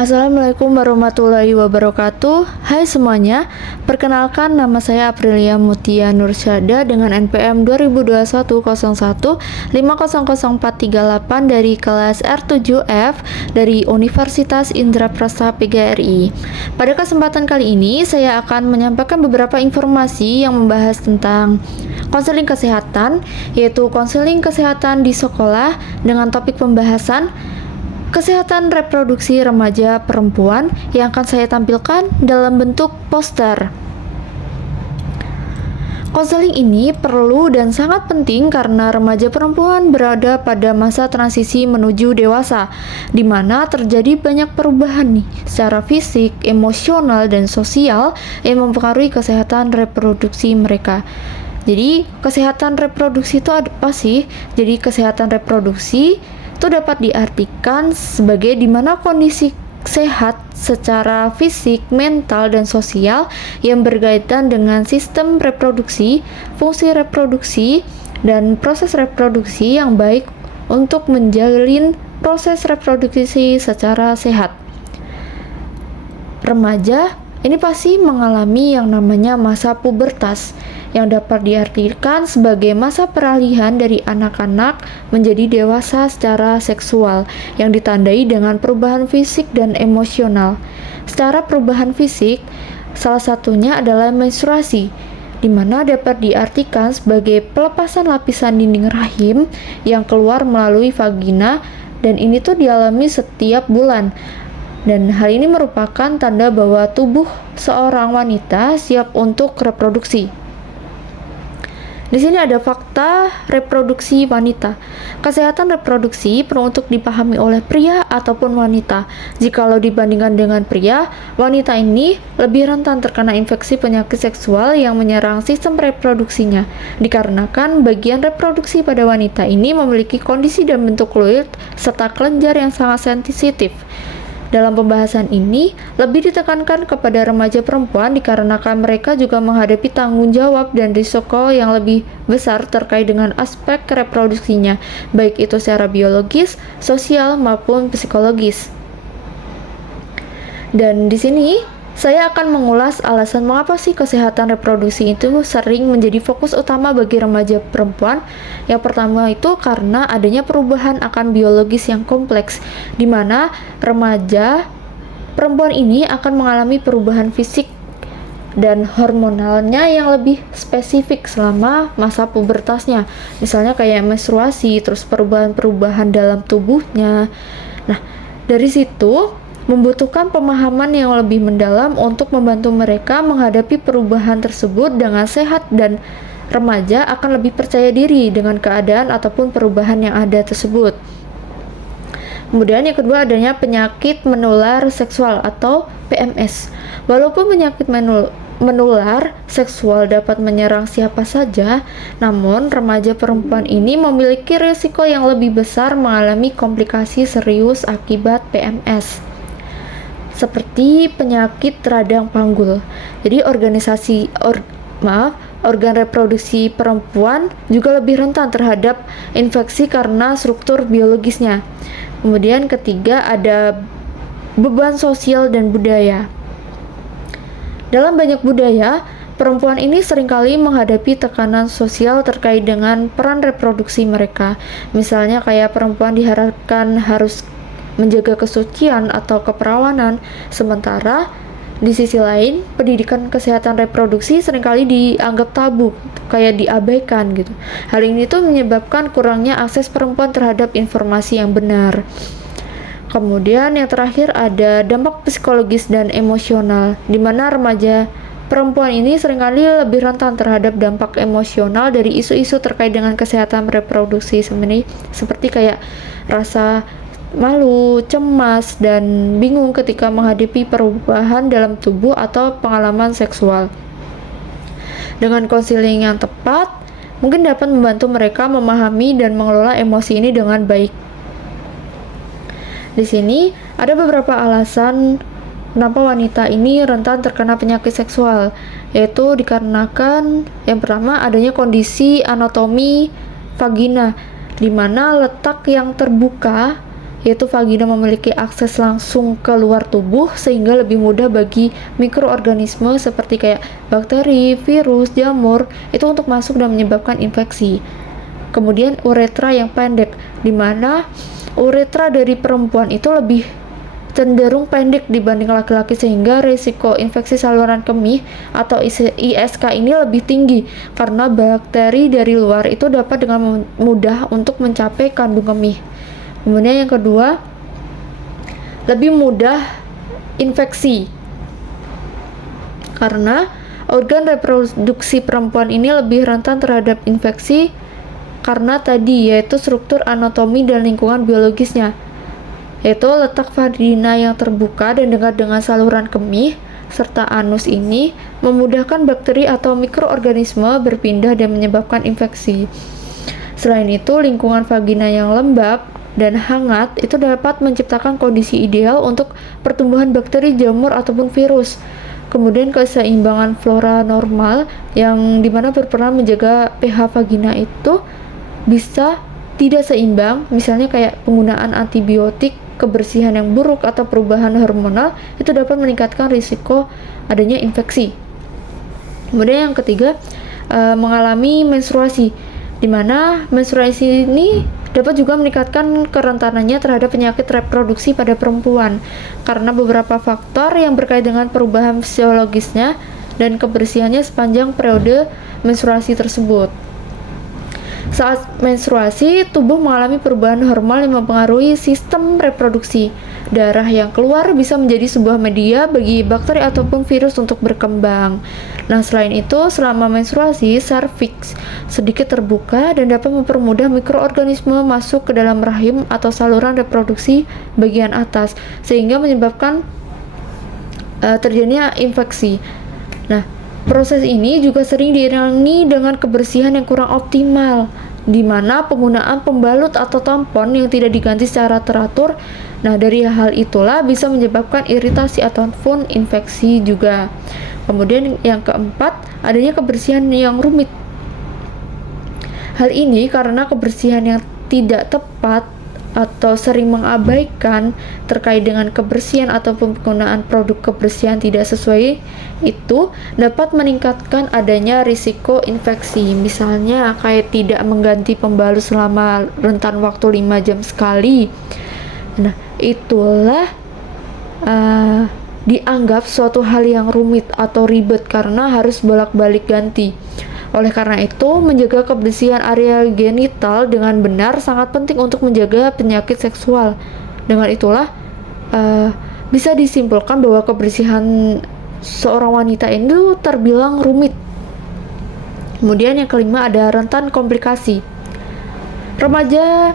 Assalamualaikum warahmatullahi wabarakatuh. Hai semuanya, perkenalkan nama saya Aprilia Mutia Nursyada dengan NPM 202101500438 dari kelas R7F dari Universitas Indraprastha PGRI. Pada kesempatan kali ini, saya akan menyampaikan beberapa informasi yang membahas tentang konseling kesehatan, yaitu konseling kesehatan di sekolah dengan topik pembahasan kesehatan reproduksi remaja perempuan yang akan saya tampilkan dalam bentuk poster. Konseling ini perlu dan sangat penting karena remaja perempuan berada pada masa transisi menuju dewasa, di mana terjadi banyak perubahan secara fisik, emosional, dan sosial yang mempengaruhi kesehatan reproduksi mereka. Jadi, kesehatan reproduksi itu apa sih? Jadi, kesehatan reproduksi itu dapat diartikan sebagai di mana kondisi sehat secara fisik, mental, dan sosial yang berkaitan dengan sistem reproduksi, fungsi reproduksi, dan proses reproduksi yang baik untuk menjalin proses reproduksi secara sehat. Remaja ini pasti mengalami yang namanya masa pubertas, yang dapat diartikan sebagai masa peralihan dari anak-anak menjadi dewasa secara seksual yang ditandai dengan perubahan fisik dan emosional. Secara perubahan fisik, salah satunya adalah menstruasi, di mana dapat diartikan sebagai pelepasan lapisan dinding rahim yang keluar melalui vagina, dan ini tuh dialami setiap bulan. Dan hal ini merupakan tanda bahwa tubuh seorang wanita siap untuk reproduksi. Di sini ada fakta reproduksi wanita. Kesehatan reproduksi perlu untuk dipahami oleh pria ataupun wanita. Jikalau dibandingkan dengan pria, wanita ini lebih rentan terkena infeksi penyakit seksual yang menyerang sistem reproduksinya, dikarenakan bagian reproduksi pada wanita ini memiliki kondisi dan bentuk fluid serta kelenjar yang sangat sensitif. Dalam pembahasan ini, lebih ditekankan kepada remaja perempuan dikarenakan mereka juga menghadapi tanggung jawab dan risiko yang lebih besar terkait dengan aspek reproduksinya, baik itu secara biologis, sosial, maupun psikologis. Dan di sini, saya akan mengulas alasan mengapa sih kesehatan reproduksi itu sering menjadi fokus utama bagi remaja perempuan. Yang pertama itu karena adanya perubahan akan biologis yang kompleks, di mana remaja perempuan ini akan mengalami perubahan fisik dan hormonalnya yang lebih spesifik selama masa pubertasnya. Misalnya kayak menstruasi, terus perubahan-perubahan dalam tubuhnya. Nah, dari situ membutuhkan pemahaman yang lebih mendalam untuk membantu mereka menghadapi perubahan tersebut dengan sehat, dan remaja akan lebih percaya diri dengan keadaan ataupun perubahan yang ada tersebut. Kemudian yang kedua adanya penyakit menular seksual atau PMS. Walaupun penyakit menular seksual dapat menyerang siapa saja, namun remaja perempuan ini memiliki risiko yang lebih besar mengalami komplikasi serius akibat PMS, seperti penyakit radang panggul. Jadi organ reproduksi perempuan juga lebih rentan terhadap infeksi karena struktur biologisnya. Kemudian ketiga ada beban sosial dan budaya. Dalam banyak budaya, perempuan ini seringkali menghadapi tekanan sosial terkait dengan peran reproduksi mereka. Misalnya kayak perempuan diharapkan harus menjaga kesucian atau keperawanan, sementara di sisi lain pendidikan kesehatan reproduksi seringkali dianggap tabu, kayak diabaikan gitu. Hal ini tuh menyebabkan kurangnya akses perempuan terhadap informasi yang benar. Kemudian yang terakhir ada dampak psikologis dan emosional, di mana remaja perempuan ini seringkali lebih rentan terhadap dampak emosional dari isu-isu terkait dengan kesehatan reproduksi seperti kayak rasa malu, cemas, dan bingung ketika menghadapi perubahan dalam tubuh atau pengalaman seksual. Dengan konseling yang tepat, mungkin dapat membantu mereka memahami dan mengelola emosi ini dengan baik. Di sini ada beberapa alasan kenapa wanita ini rentan terkena penyakit seksual, yaitu dikarenakan yang pertama adanya kondisi anatomi vagina, di mana letak yang terbuka yaitu vagina memiliki akses langsung ke luar tubuh sehingga lebih mudah bagi mikroorganisme seperti kayak bakteri, virus, jamur itu untuk masuk dan menyebabkan infeksi. Kemudian uretra yang pendek, di mana uretra dari perempuan itu lebih cenderung pendek dibanding laki-laki sehingga risiko infeksi saluran kemih atau ISK ini lebih tinggi karena bakteri dari luar itu dapat dengan mudah untuk mencapai kandung kemih. Kemudian yang kedua, lebih mudah infeksi karena organ reproduksi perempuan ini lebih rentan terhadap infeksi karena tadi yaitu struktur anatomi dan lingkungan biologisnya, yaitu letak vagina yang terbuka dan dekat dengan saluran kemih serta anus ini memudahkan bakteri atau mikroorganisme berpindah dan menyebabkan infeksi. Selain itu, lingkungan vagina yang lembab dan hangat itu dapat menciptakan kondisi ideal untuk pertumbuhan bakteri, jamur, ataupun virus. Kemudian keseimbangan flora normal yang dimana berperan menjaga pH vagina itu bisa tidak seimbang, misalnya kayak penggunaan antibiotik, kebersihan yang buruk, atau perubahan hormonal itu dapat meningkatkan risiko adanya infeksi. Kemudian yang ketiga, mengalami menstruasi, di mana menstruasi ini dapat juga meningkatkan kerentanannya terhadap penyakit reproduksi pada perempuan karena beberapa faktor yang berkait dengan perubahan fisiologisnya dan kebersihannya sepanjang periode menstruasi tersebut. Saat menstruasi, tubuh mengalami perubahan hormon yang mempengaruhi sistem reproduksi. Darah yang keluar bisa menjadi sebuah media bagi bakteri ataupun virus untuk berkembang. Nah, selain itu, selama menstruasi, serviks sedikit terbuka dan dapat mempermudah mikroorganisme masuk ke dalam rahim atau saluran reproduksi bagian atas, sehingga menyebabkan terjadinya infeksi. Nah, proses ini juga sering diiringi dengan kebersihan yang kurang optimal, di mana penggunaan pembalut atau tampon yang tidak diganti secara teratur. Nah, dari hal itulah bisa menyebabkan iritasi ataupun infeksi juga. Kemudian yang keempat, adanya kebersihan yang rumit. Hal ini karena kebersihan yang tidak tepat atau sering mengabaikan terkait dengan kebersihan ataupun penggunaan produk kebersihan tidak sesuai itu dapat meningkatkan adanya risiko infeksi. Misalnya kayak tidak mengganti pembalut selama rentan waktu 5 jam sekali. Nah, itulah dianggap suatu hal yang rumit atau ribet karena harus bolak-balik ganti. Oleh karena itu, menjaga kebersihan area genital dengan benar sangat penting untuk menjaga penyakit seksual. Dengan itulah, bisa disimpulkan bahwa kebersihan seorang wanita itu terbilang rumit. Kemudian yang kelima, ada rentan komplikasi. Remaja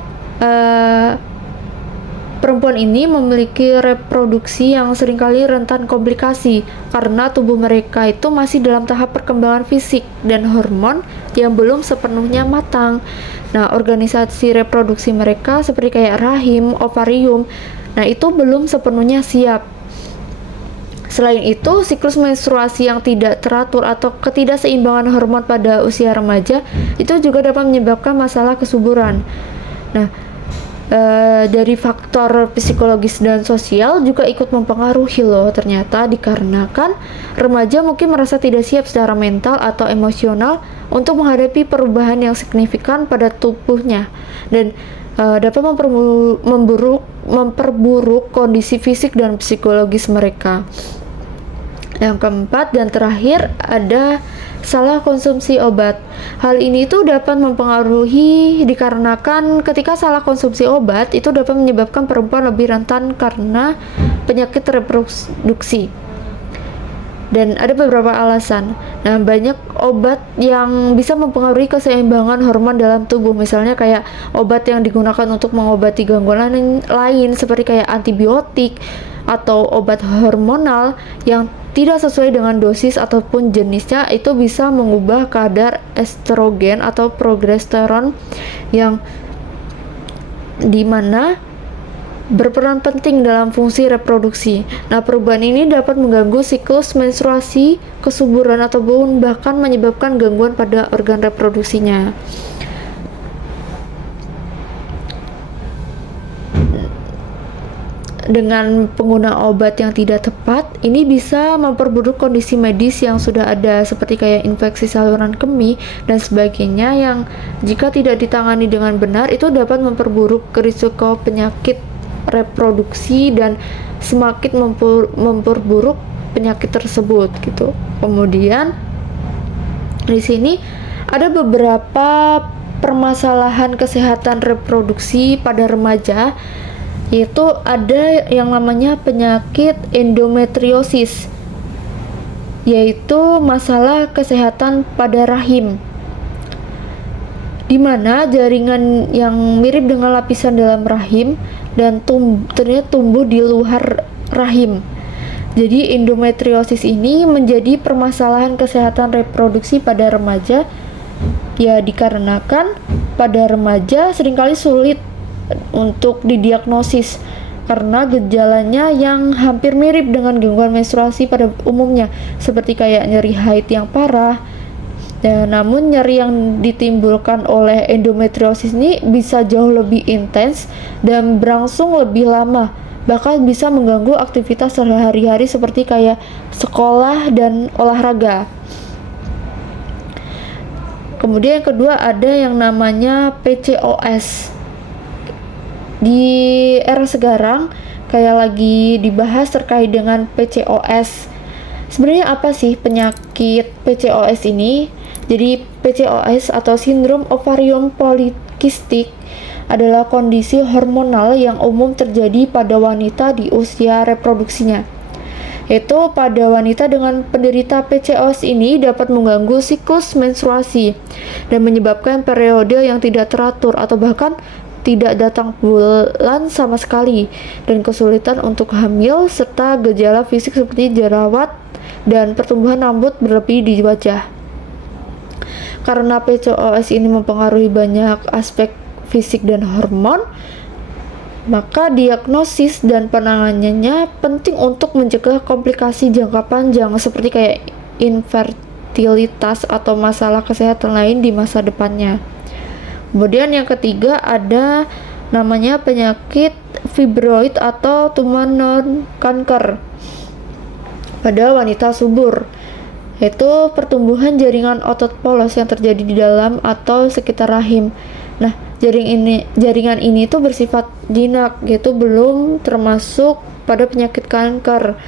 perempuan ini memiliki reproduksi yang seringkali rentan komplikasi karena tubuh mereka itu masih dalam tahap perkembangan fisik dan hormon yang belum sepenuhnya matang. Nah, organisasi reproduksi mereka seperti kayak rahim, ovarium, nah itu belum sepenuhnya siap. Selain itu, siklus menstruasi yang tidak teratur atau ketidakseimbangan hormon pada usia remaja itu juga dapat menyebabkan masalah kesuburan. Nah, dari faktor psikologis dan sosial juga ikut mempengaruhi loh ternyata, dikarenakan remaja mungkin merasa tidak siap secara mental atau emosional untuk menghadapi perubahan yang signifikan pada tubuhnya dan dapat memperburuk kondisi fisik dan psikologis mereka. Yang keempat dan terakhir ada salah konsumsi obat. Hal ini tuh dapat mempengaruhi dikarenakan ketika salah konsumsi obat itu dapat menyebabkan perempuan lebih rentan karena penyakit reproduksi. Dan ada beberapa alasan. Nah, banyak obat yang bisa mempengaruhi keseimbangan hormon dalam tubuh. Misalnya kayak obat yang digunakan untuk mengobati gangguan lain seperti kayak antibiotik atau obat hormonal yang tidak sesuai dengan dosis ataupun jenisnya itu bisa mengubah kadar estrogen atau progesteron yang dimana berperan penting dalam fungsi reproduksi. Nah, perubahan ini dapat mengganggu siklus menstruasi, kesuburan ataupun bahkan menyebabkan gangguan pada organ reproduksinya. dengan penggunaan obat yang tidak tepat, ini bisa memperburuk kondisi medis yang sudah ada seperti kayak infeksi saluran kemih dan sebagainya, yang jika tidak ditangani dengan benar itu dapat memperburuk risiko penyakit reproduksi dan semakin memperburuk penyakit tersebut gitu. Kemudian di sini ada beberapa permasalahan kesehatan reproduksi pada remaja, yaitu ada yang namanya penyakit endometriosis, yaitu masalah kesehatan pada rahim, di mana jaringan yang mirip dengan lapisan dalam rahim dan ternyata tumbuh di luar rahim. Jadi endometriosis ini menjadi permasalahan kesehatan reproduksi pada remaja, ya dikarenakan pada remaja seringkali sulit untuk didiagnosis karena gejalanya yang hampir mirip dengan gangguan menstruasi pada umumnya, seperti kayak nyeri haid yang parah. Namun nyeri yang ditimbulkan oleh endometriosis ini bisa jauh lebih intens dan berlangsung lebih lama, bahkan bisa mengganggu aktivitas sehari-hari seperti kayak sekolah dan olahraga. Kemudian yang kedua ada yang namanya PCOS. Di era sekarang kayak lagi dibahas terkait dengan PCOS. Sebenarnya apa sih penyakit PCOS ini? Jadi PCOS atau sindrom ovarium polikistik adalah kondisi hormonal yang umum terjadi pada wanita di usia reproduksinya. Yaitu pada wanita dengan penderita PCOS ini dapat mengganggu siklus menstruasi dan menyebabkan periode yang tidak teratur atau bahkan tidak datang bulan sama sekali, dan kesulitan untuk hamil, serta gejala fisik seperti jerawat dan pertumbuhan rambut berlebih di wajah. Karena PCOS ini mempengaruhi banyak aspek fisik dan hormon, maka diagnosis dan penanganannya penting untuk mencegah komplikasi jangka panjang seperti kayak infertilitas atau masalah kesehatan lain di masa depannya. Kemudian yang ketiga ada namanya penyakit fibroid atau tumor non-kanker pada wanita subur, yaitu pertumbuhan jaringan otot polos yang terjadi di dalam atau sekitar rahim. Nah, jaringan ini tuh bersifat jinak, yaitu belum termasuk pada penyakit kanker.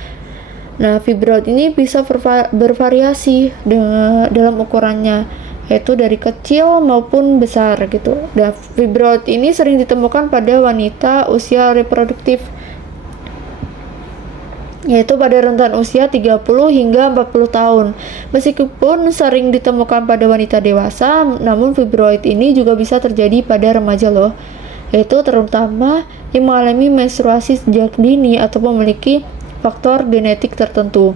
Nah, fibroid ini bisa bervariasi dalam ukurannya, yaitu dari kecil maupun besar gitu. Dan fibroid ini sering ditemukan pada wanita usia reproduktif, yaitu pada rentan usia 30 hingga 40 tahun. Meskipun sering ditemukan pada wanita dewasa, namun fibroid ini juga bisa terjadi pada remaja loh, yaitu terutama yang mengalami menstruasi sejak dini atau memiliki faktor genetik tertentu.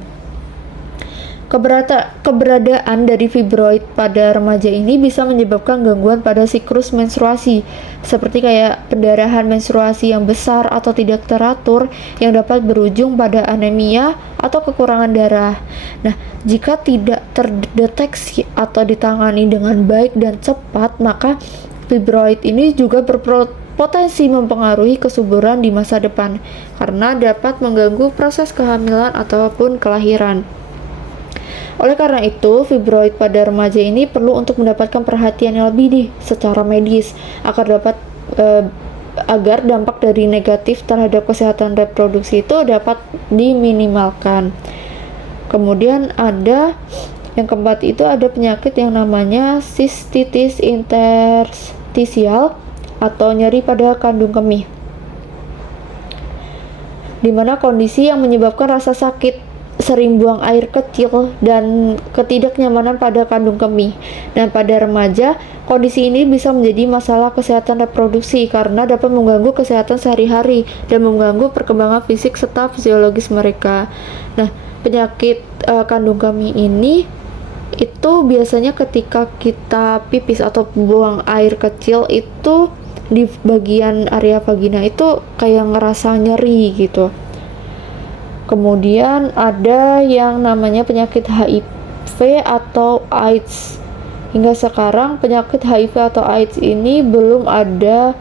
Keberadaan dari fibroid pada remaja ini bisa menyebabkan gangguan pada siklus menstruasi, seperti kayak pendarahan menstruasi yang besar atau tidak teratur yang dapat berujung pada anemia atau kekurangan darah. Nah, jika tidak terdeteksi atau ditangani dengan baik dan cepat, maka fibroid ini juga berpotensi mempengaruhi kesuburan di masa depan karena dapat mengganggu proses kehamilan ataupun kelahiran. Oleh karena itu, fibroid pada remaja ini perlu untuk mendapatkan perhatian yang lebih secara medis agar dampak dari negatif terhadap kesehatan reproduksi itu dapat diminimalkan. Kemudian ada yang keempat itu ada penyakit yang namanya sistitis interstisial atau nyeri pada kandung kemih, di mana kondisi yang menyebabkan rasa sakit, sering buang air kecil, dan ketidaknyamanan pada kandung kemih. Dan pada remaja, kondisi ini bisa menjadi masalah kesehatan reproduksi karena dapat mengganggu kesehatan sehari-hari dan mengganggu perkembangan fisik serta fisiologis mereka. Nah, penyakit kandung kemih ini itu biasanya ketika kita pipis atau buang air kecil itu di bagian area vagina itu kayak ngerasa nyeri gitu. Kemudian ada yang namanya penyakit HIV atau AIDS. Hingga sekarang penyakit HIV atau AIDS ini belum ada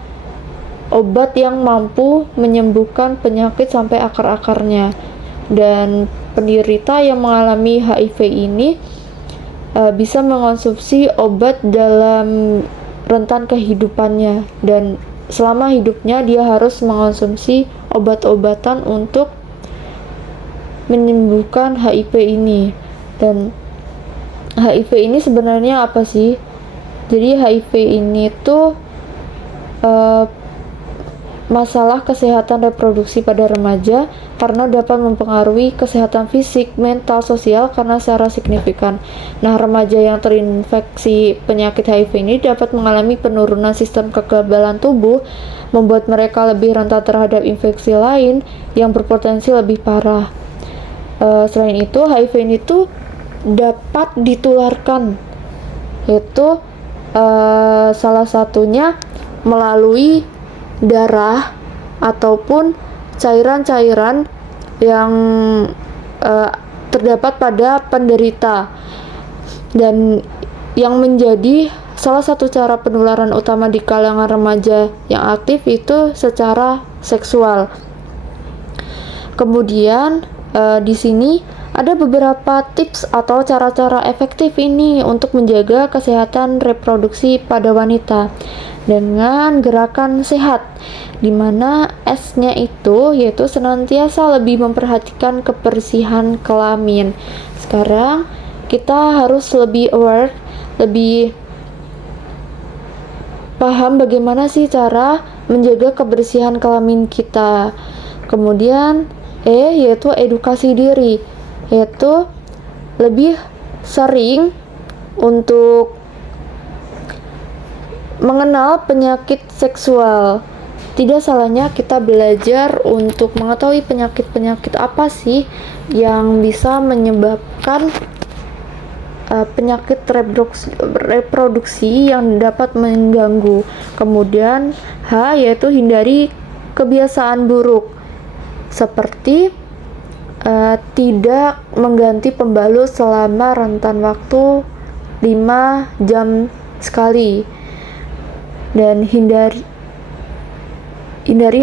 obat yang mampu menyembuhkan penyakit sampai akar-akarnya. Dan penderita yang mengalami HIV ini bisa mengonsumsi obat dalam rentan kehidupannya, dan selama hidupnya dia harus mengonsumsi obat-obatan untuk menyembuhkan HIV ini. Dan HIV ini sebenarnya apa sih? Jadi HIV ini tuh masalah kesehatan reproduksi pada remaja karena dapat mempengaruhi kesehatan fisik, mental, sosial karena secara signifikan. Nah, remaja yang terinfeksi penyakit HIV ini dapat mengalami penurunan sistem kekebalan tubuh, membuat mereka lebih rentan terhadap infeksi lain yang berpotensi lebih parah. Selain itu, HIV ini tuh dapat ditularkan, yaitu salah satunya melalui darah ataupun cairan-cairan yang terdapat pada penderita, dan yang menjadi salah satu cara penularan utama di kalangan remaja yang aktif itu secara seksual. Kemudian di sini ada beberapa tips atau cara-cara efektif ini untuk menjaga kesehatan reproduksi pada wanita dengan gerakan sehat, di mana S-nya itu yaitu senantiasa lebih memperhatikan kebersihan kelamin. Sekarang kita harus lebih aware, lebih paham bagaimana sih cara menjaga kebersihan kelamin kita. Kemudian yaitu edukasi diri, yaitu lebih sering untuk mengenal penyakit seksual. Tidak salahnya kita belajar untuk mengetahui penyakit-penyakit apa sih yang bisa menyebabkan penyakit reproduksi yang dapat mengganggu. Kemudian yaitu hindari kebiasaan buruk seperti tidak mengganti pembalut selama rentan waktu 5 jam sekali, dan hindari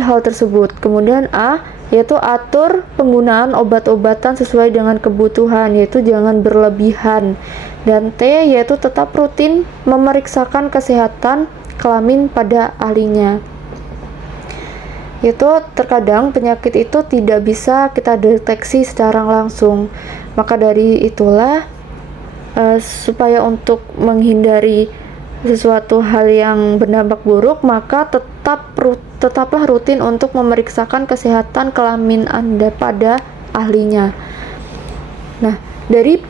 hal tersebut. Kemudian yaitu atur penggunaan obat-obatan sesuai dengan kebutuhan, yaitu jangan berlebihan. Dan T yaitu tetap rutin memeriksakan kesehatan kelamin pada ahlinya. Itu terkadang penyakit itu tidak bisa kita deteksi secara langsung. Maka dari itulah supaya untuk menghindari sesuatu hal yang berdampak buruk, maka tetaplah rutin untuk memeriksakan kesehatan kelamin Anda pada ahlinya. Nah, dari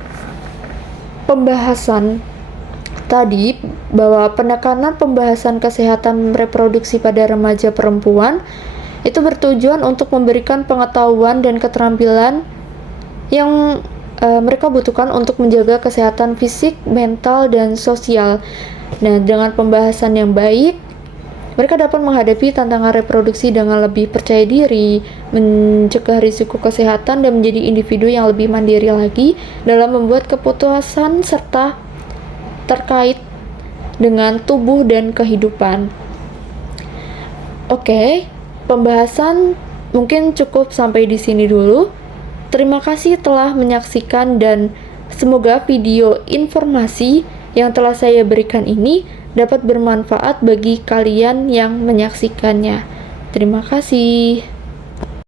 pembahasan tadi bahwa penekanan pembahasan kesehatan reproduksi pada remaja perempuan itu bertujuan untuk memberikan pengetahuan dan keterampilan yang mereka butuhkan untuk menjaga kesehatan fisik, mental, dan sosial. Nah, dengan pembahasan yang baik, mereka dapat menghadapi tantangan reproduksi dengan lebih percaya diri, mencegah risiko kesehatan, dan menjadi individu yang lebih mandiri lagi dalam membuat keputusan serta terkait dengan tubuh dan kehidupan. Oke, pembahasan mungkin cukup sampai di sini dulu. Terima kasih telah menyaksikan, dan semoga video informasi yang telah saya berikan ini dapat bermanfaat bagi kalian yang menyaksikannya. Terima kasih.